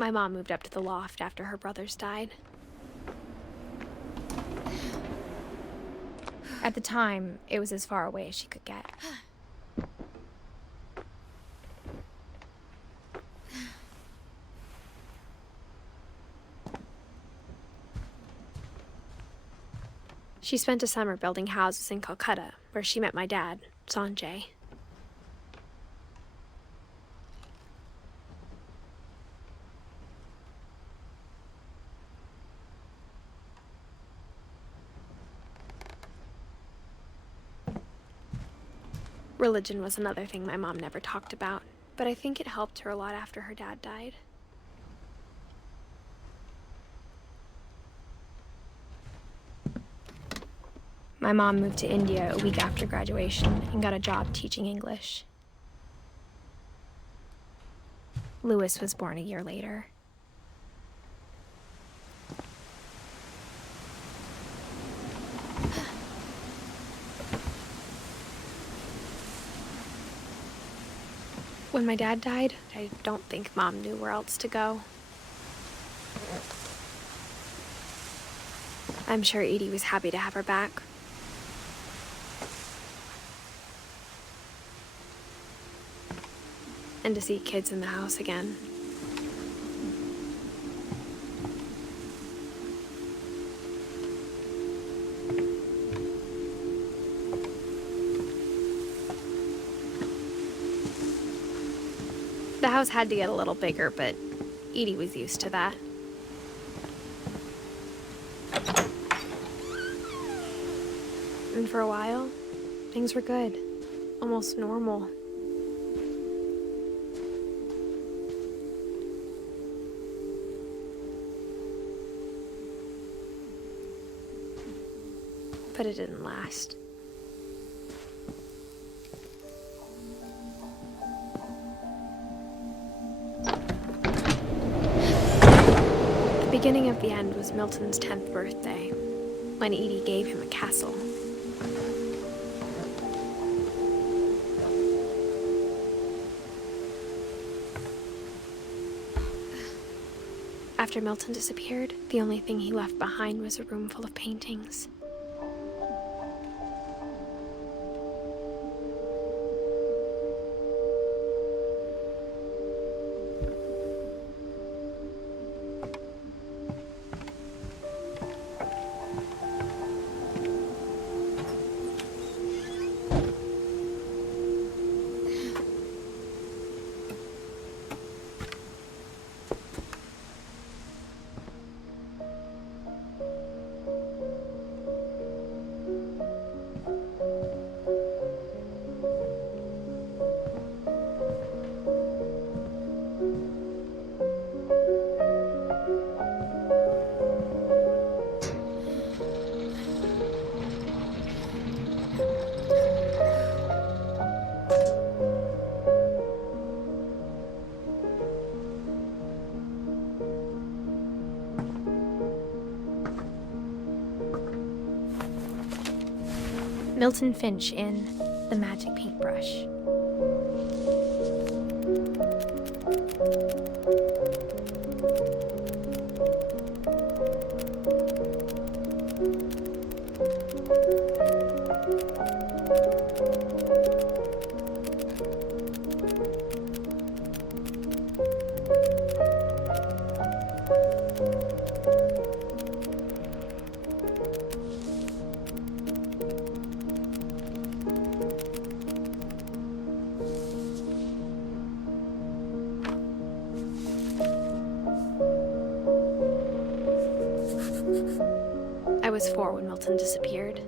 My mom moved up to the loft after her brothers died. At the time, it was as far away as she could get. She spent a summer building houses in Calcutta, where she met my dad, Sanjay. Religion was another thing my mom never talked about, but I think it helped her a lot after her dad died. My mom moved to India a week after graduation and got a job teaching English. Louis was born a year later. When my dad died, I don't think Mom knew where else to go. I'm sure Edie was happy to have her back. And to see kids in the house again. The house had to get a little bigger, but Edie was used to that. And for a while, things were good, almost normal. But it didn't last. The beginning of the end was Milton's 10th birthday, when Edie gave him a castle. After Milton disappeared, the only thing he left behind was a room full of paintings. Milton Finch in The Magic Paintbrush. I was 4 when Milton disappeared.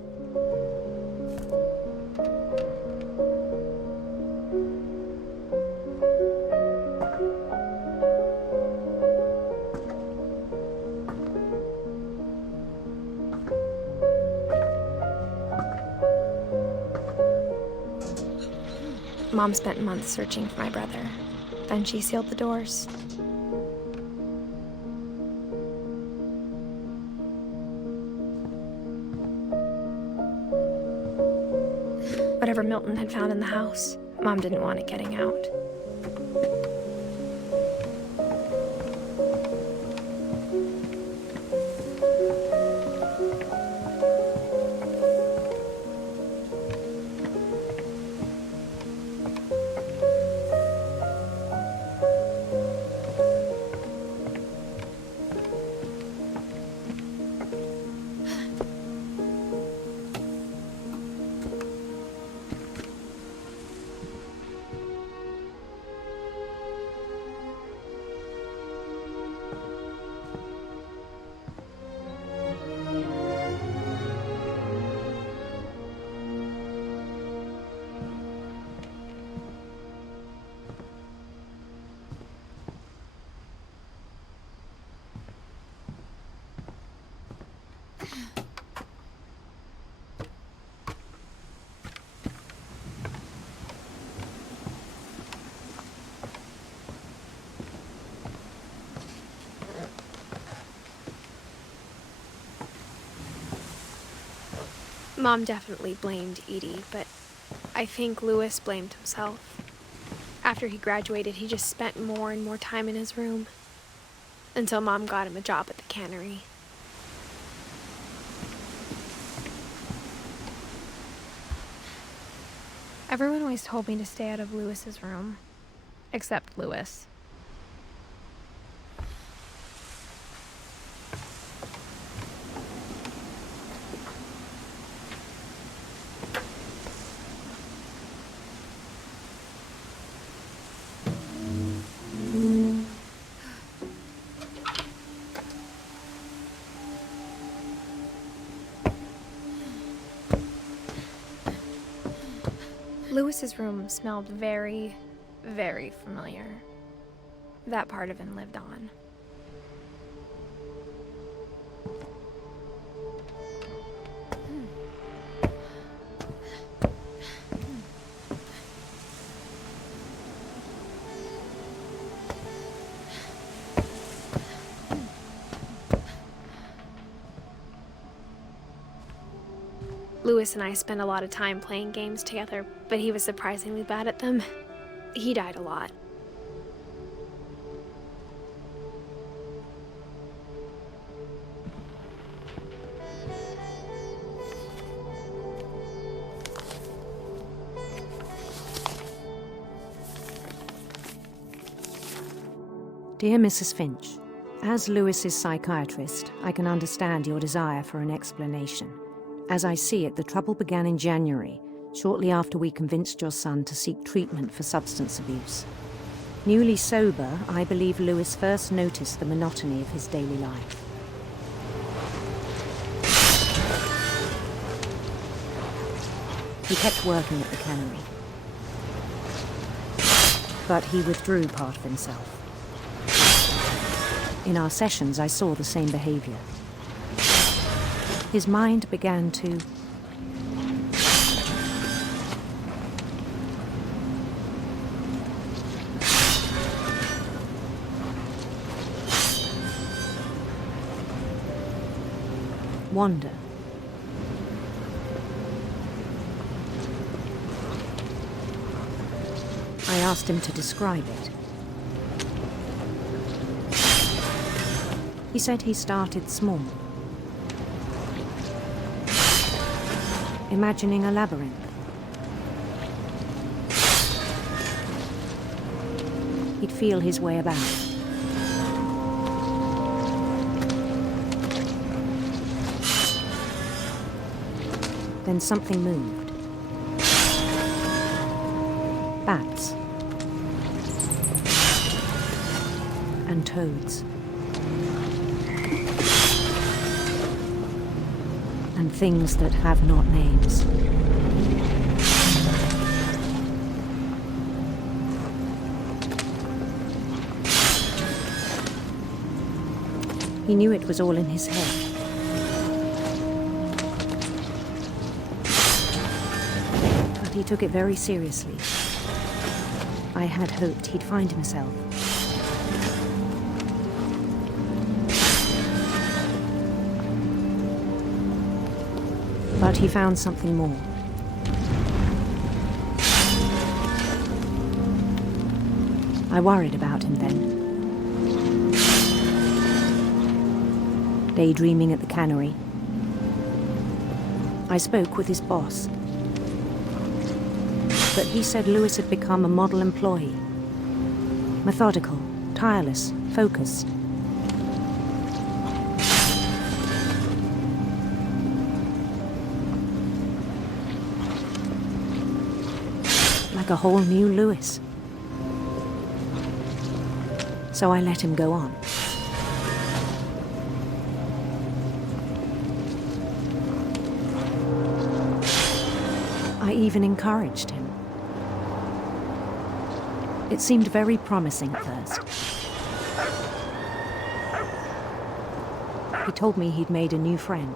Mom spent months searching for my brother. Then she sealed the doors. Whatever Milton had found in the house, Mom didn't want it getting out. Mom definitely blamed Edie, but I think Louis blamed himself. After he graduated, he just spent more and more time in his room, until Mom got him a job at the cannery. Everyone always told me to stay out of Louis's room, except Louis. Louis's room smelled very, very familiar. That part of him lived on. Louis and I spent a lot of time playing games together, but he was surprisingly bad at them. He died a lot. Dear Mrs. Finch, as Louis's psychiatrist, I can understand your desire for an explanation. As I see it, the trouble began in January, shortly after we convinced your son to seek treatment for substance abuse. Newly sober, I believe Louis first noticed the monotony of his daily life. He kept working at the cannery, but he withdrew part of himself. In our sessions, I saw the same behavior. His mind began to wander. I asked him to describe it. He said he started small, imagining a labyrinth. He'd feel his way about. Then something moved. Bats. And toads. And things that have not names. He knew it was all in his head. But he took it very seriously. I had hoped he'd find himself. But he found something more. I worried about him then. Daydreaming at the cannery, I spoke with his boss. But he said Louis had become a model employee. Methodical, tireless, focused. Like a whole new Louis. So I let him go on. I even encouraged him. It seemed very promising at first. He told me he'd made a new friend.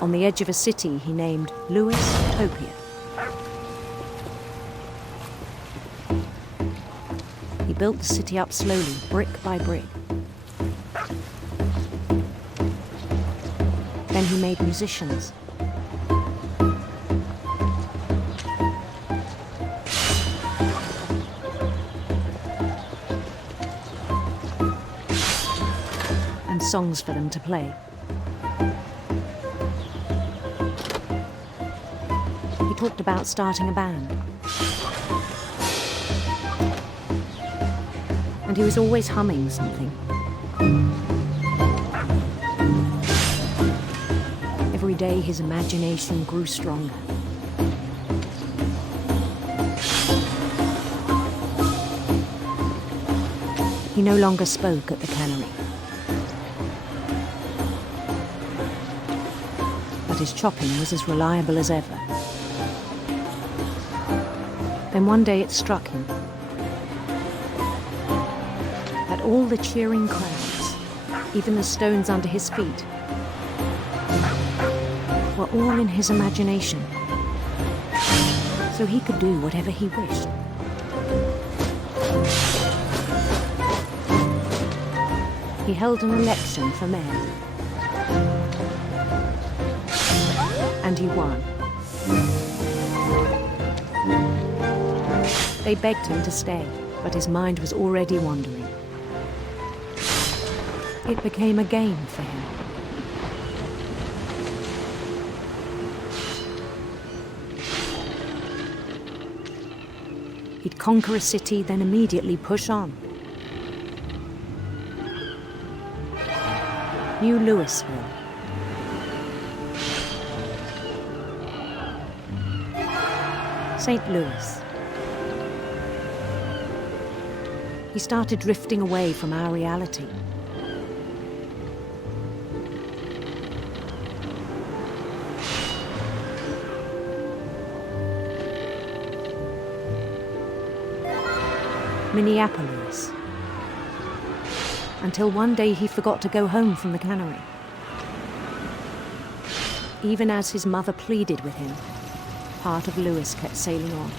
On the edge of a city he named Louis-topia. He built the city up slowly, brick by brick. Then he made musicians. And songs for them to play. He talked about starting a band. And he was always humming something. Every day his imagination grew stronger. He no longer spoke at the cannery. But his chopping was as reliable as ever. Then one day it struck him that all the cheering crowds, even the stones under his feet, were all in his imagination, so he could do whatever he wished. He held an election for mayor, and he won. They begged him to stay, but his mind was already wandering. It became a game for him. He'd conquer a city, then immediately push on. New Louisville. St. Louis. He started drifting away from our reality. Minneapolis. Until one day he forgot to go home from the cannery. Even as his mother pleaded with him, part of Louis kept sailing on.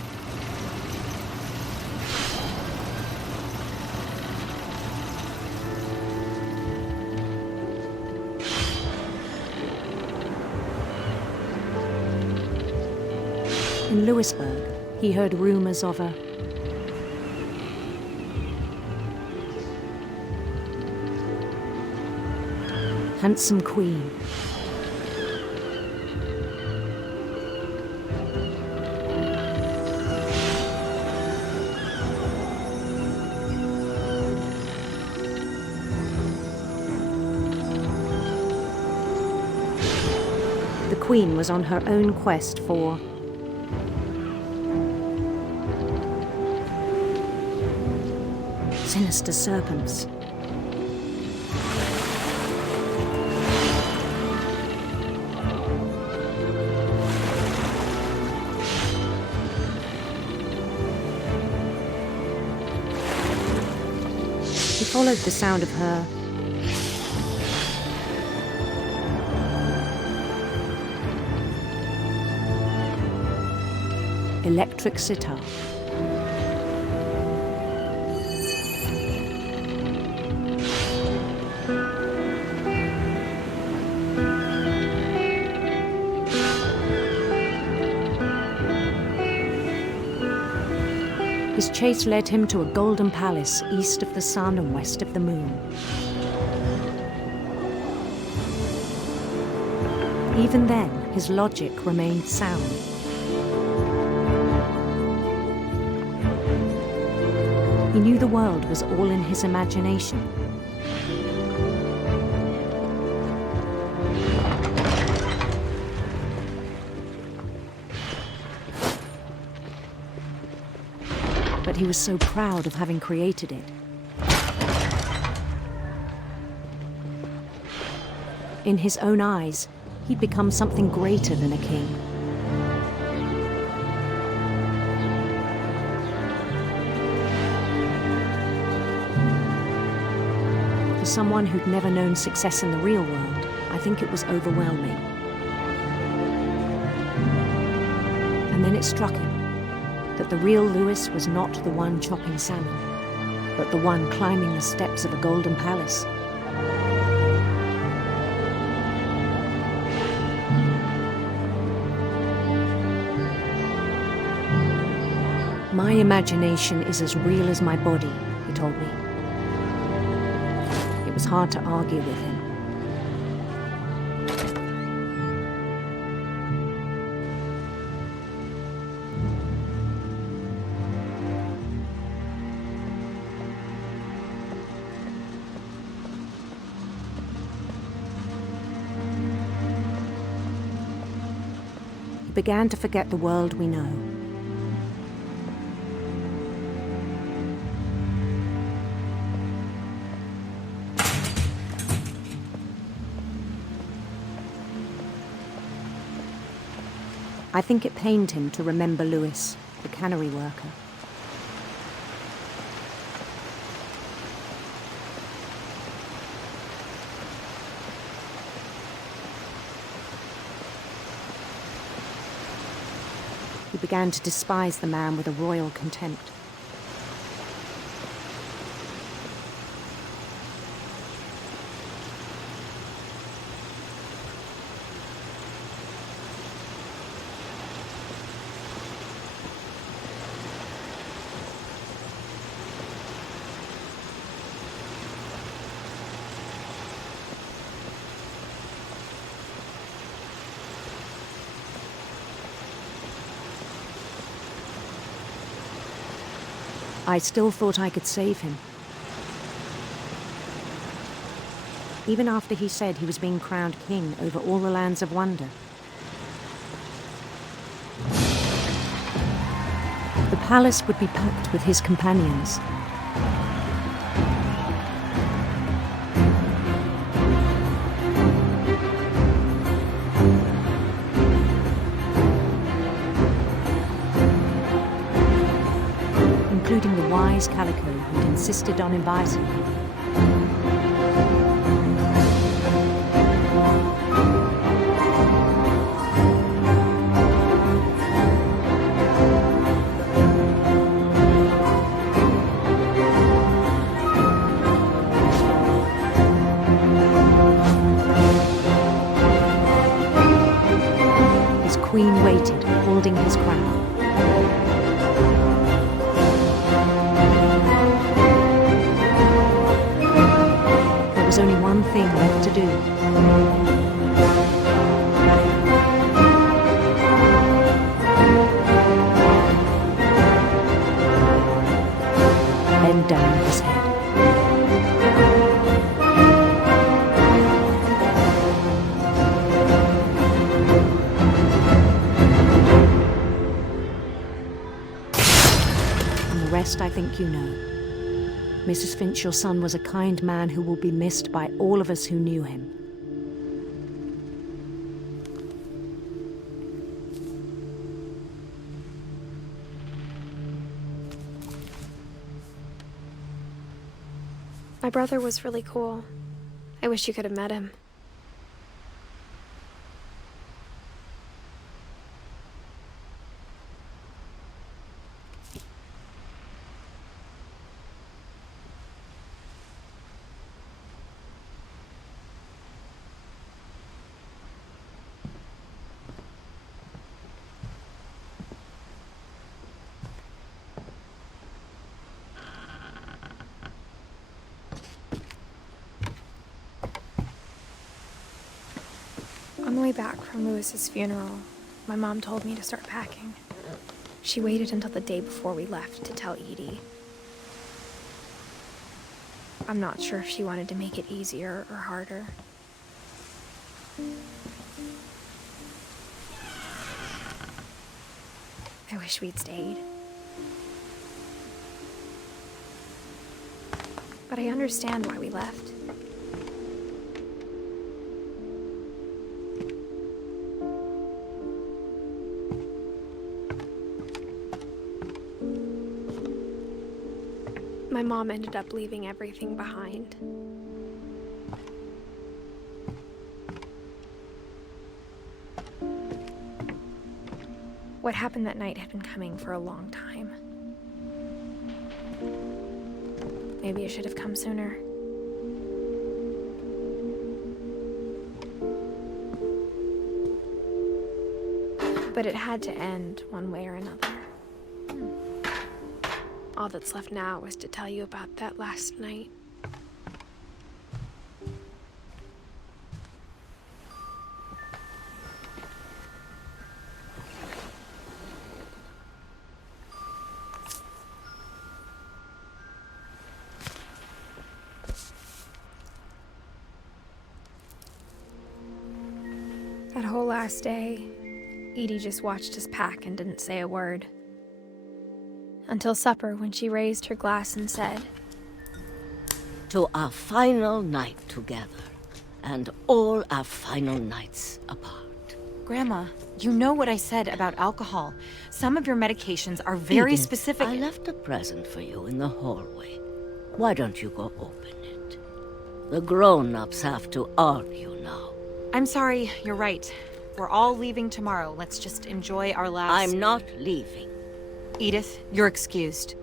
In Louisburg, he heard rumors of a handsome queen. The queen was on her own quest for sinister serpents. He followed the sound of her electric sitar. His chase led him to a golden palace east of the sun and west of the moon. Even then, his logic remained sound. He knew the world was all in his imagination. But he was so proud of having created it. In his own eyes, he'd become something greater than a king. For someone who'd never known success in the real world, I think it was overwhelming. And then it struck him that the real Louis was not the one chopping salmon. but the one climbing the steps of a golden palace. My imagination is as real as my body, he told me. It was hard to argue with him. He began to forget the world we know. I think it pained him to remember Lewis, the cannery worker. He began to despise the man with a royal contempt. I still thought I could save him. Even after he said he was being crowned king over all the lands of wonder. The palace would be packed with his companions. Including the wise Calico who'd insisted on inviting him. His queen waited, holding his crown. There was only one thing left to do. Bend down his head. And the rest I think you know. Mrs. Finch, your son was a kind man who will be missed by all of us who knew him. My brother was really cool. I wish you could have met him. On the way back from Lewis's funeral, my mom told me to start packing. She waited until the day before we left to tell Edie. I'm not sure if she wanted to make it easier or harder. I wish we'd stayed. But I understand why we left. My mom ended up leaving everything behind. What happened that night had been coming for a long time. Maybe it should have come sooner. But it had to end one way or another. All that's left now is to tell you about that last night. That whole last day, Edie just watched us pack and didn't say a word. Until supper, when she raised her glass and said, "To our final night together, and all our final nights apart." Grandma, you know what I said about alcohol. Some of your medications are very Edith, specific. I left a present for you in the hallway. Why don't you go open it? The grown-ups have to argue now. I'm sorry, you're right. We're all leaving tomorrow. Let's just enjoy our last... I'm not leaving. Edith, you're excused.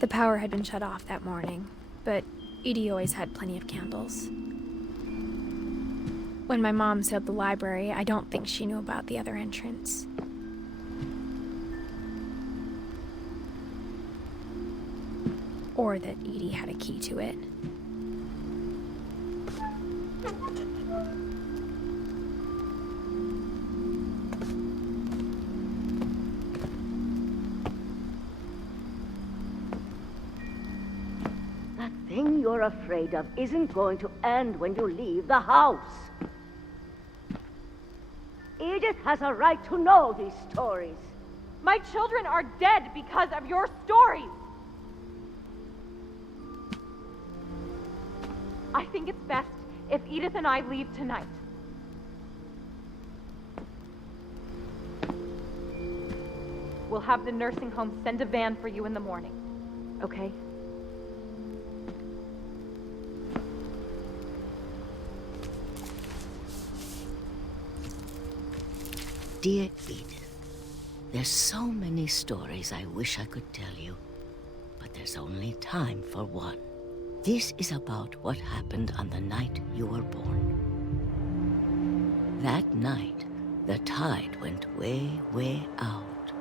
the power had been shut off that morning, but Edie always had plenty of candles. When my mom sealed the library, I don't think she knew about the other entrance. Or that Edie had a key to it. That thing you're afraid of isn't going to end when you leave the house. Edith has a right to know these stories. My children are dead because of your stories! I think it's best if Edith and I leave tonight. We'll have the nursing home send a van for you in the morning, okay? Dear Edith, there's so many stories I wish I could tell you, but there's only time for one. This is about what happened on the night you were born. That night, the tide went way, way out.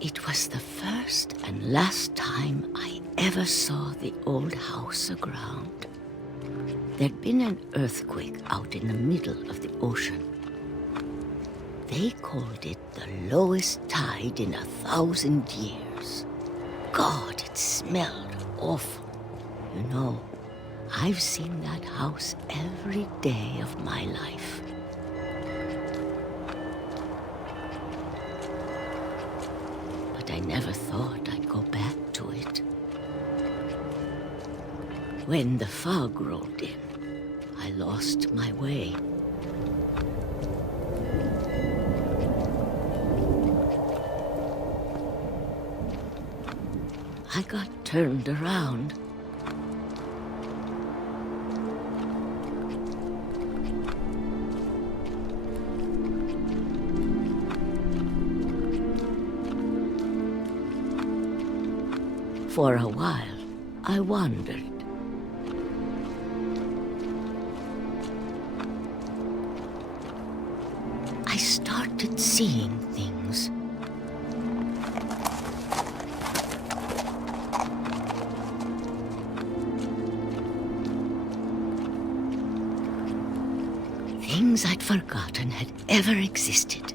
It was the first and last time I ever saw the old house aground. There'd been an earthquake out in the middle of the ocean. They called it the lowest tide in 1,000 years. God, it smelled awful. You know, I've seen that house every day of my life. But I never thought I'd go back to it. When the fog rolled in, I lost my way. I got turned around. For a while, I wandered. I started seeing things. Things I'd forgotten had ever existed.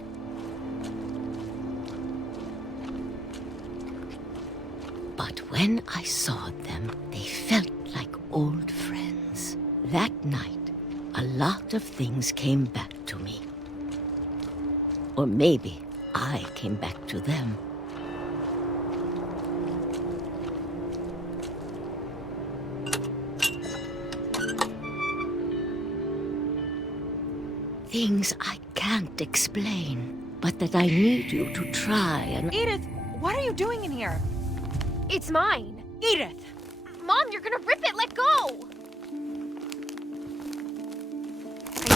But when I saw them, they felt like old friends. That night, a lot of things came back to me. Or maybe I came back to them. Things I can't explain, but that I need you to try and... Edith, what are you doing in here? It's mine! Edith! Mom, you're gonna rip it! Let go!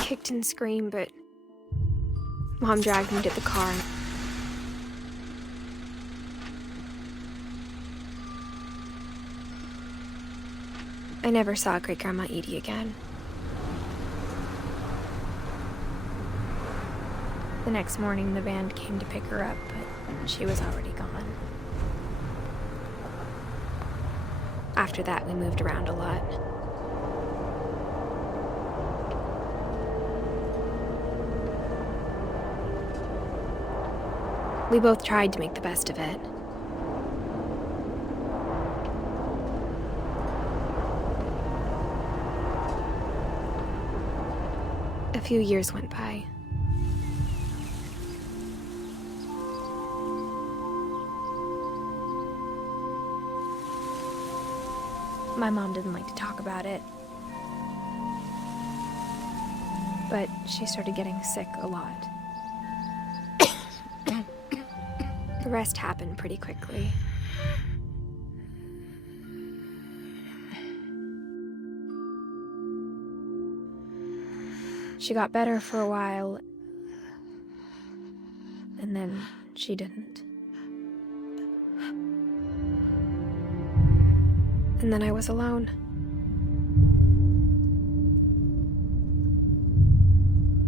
kicked and screamed, but Mom dragged me to the car. I never saw Great-Grandma Edie again. The next morning, the van came to pick her up, but she was already gone. After that, we moved around a lot. We both tried to make the best of it. A few years went by. My mom didn't like to talk about it, but she started getting sick a lot. The rest happened pretty quickly. She got better for a while, and then she didn't. And then I was alone.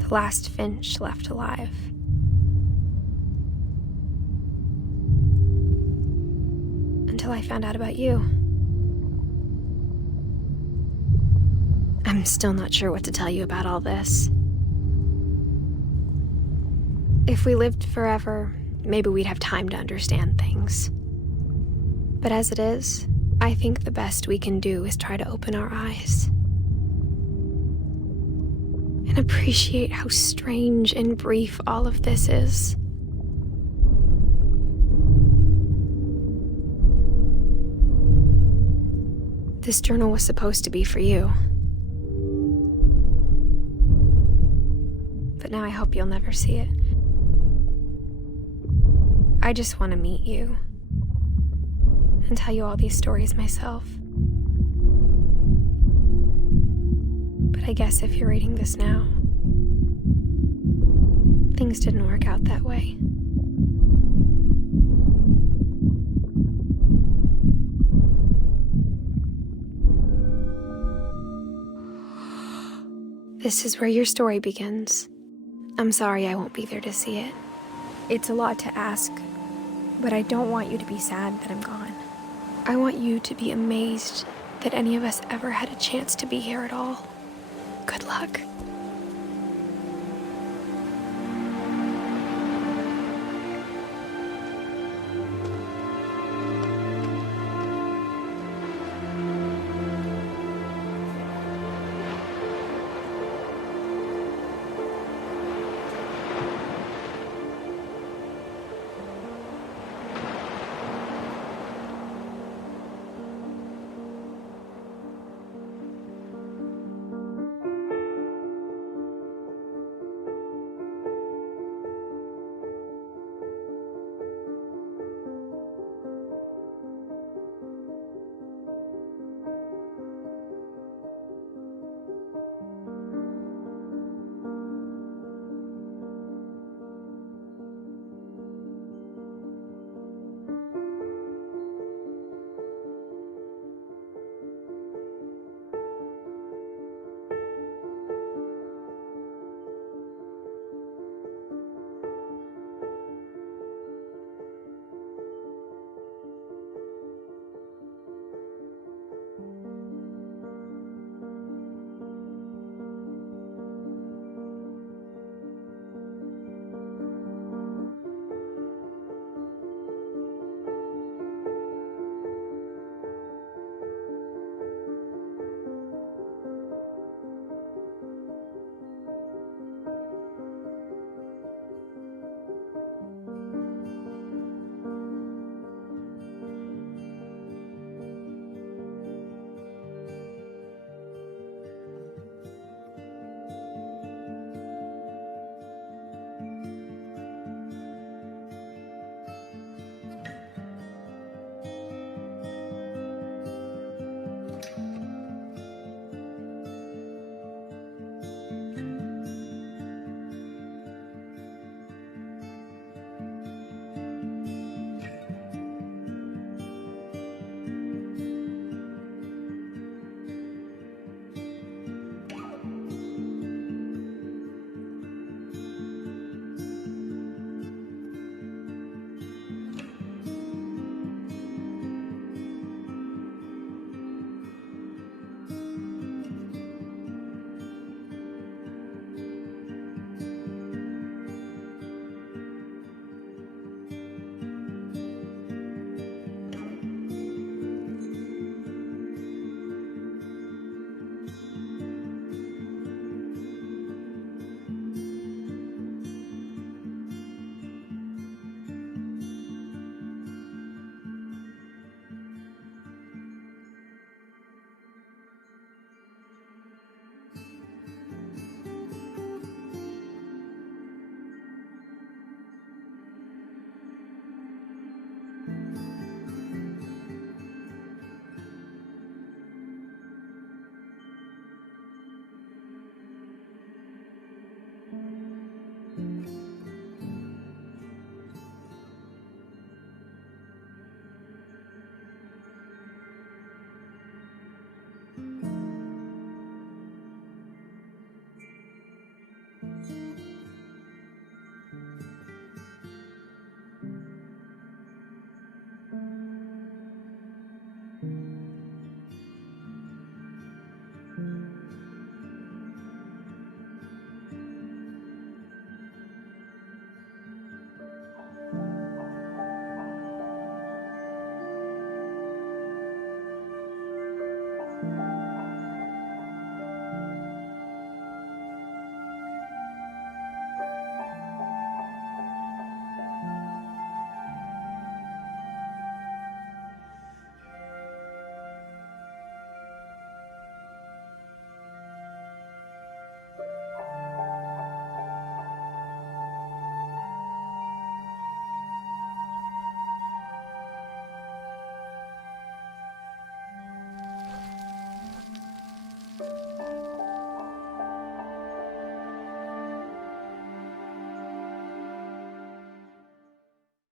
The last Finch left alive. Until I found out about you. I'm still not sure what to tell you about all this. If we lived forever, maybe we'd have time to understand things. But as it is, I think the best we can do is try to open our eyes and appreciate how strange and brief all of this is. This journal was supposed to be for you. But now I hope you'll never see it. I just want to meet you and tell you all these stories myself. But I guess if you're reading this now, things didn't work out that way. This is where your story begins. I'm sorry I won't be there to see it. It's a lot to ask, but I don't want you to be sad that I'm gone. I want you to be amazed that any of us ever had a chance to be here at all. Good luck.